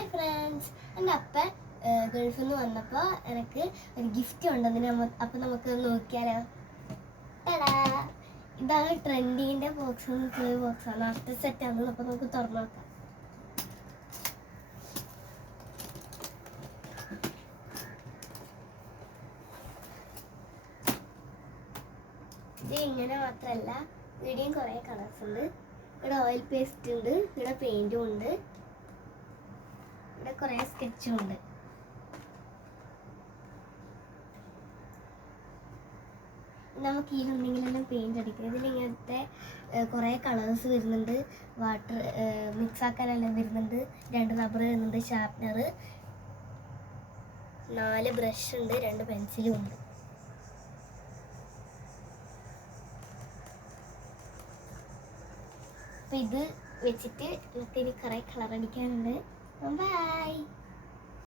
Hi friends, എൻ്റെ അപ്പൻ ഗൾഫിൽ നിന്ന് വന്നപ്പോൾ എനിക്ക് ഒരു ഗിഫ്റ്റ് കൊണ്ടുവന്നിന്. അപ്പം നമുക്ക് നോക്കിയാലോ. ടാടാ, ഇതാണ് ട്രെൻഡിങ്ങിൻ്റെ ബോക്സ്, ക്ലേ ബോക്സാണ്. അടുത്ത സെറ്റാണ്. അപ്പോൾ നമുക്ക് തുറന്നു നോക്കാം. ഇത് ഇങ്ങനെ മാത്രമല്ല, ഇവിടെയും കുറേ കളേഴ്സ് ഉണ്ട്. ഇവിടെ ഓയിൽ പേസ്റ്റ് ഉണ്ട്, ഇവിടെ പെയിൻറ്റും ഉണ്ട്, ഇവിടെ കുറേ സ്കെച്ചും ഉണ്ട്. നമുക്ക് ഈ എന്തെങ്കിലും പെയിൻറ് അടിക്കാം. ഇതിലിങ്ങനത്തെ കുറേ കളേഴ്സ് വരുന്നുണ്ട്. വാട്ടർ മിക്സ് ആക്കാനെല്ലാം വരുന്നുണ്ട്. 2 റബ്ബർ വരുന്നുണ്ട്, ഷാർപ്നർ, 4 ബ്രഷ് ഉണ്ട്, 2 പെൻസിലും ഉണ്ട്. അപ്പം ഇത് വെച്ചിട്ട് നമുക്ക് ഇനി കുറേ കളർ അടിക്കാനുണ്ട്. ബൈ.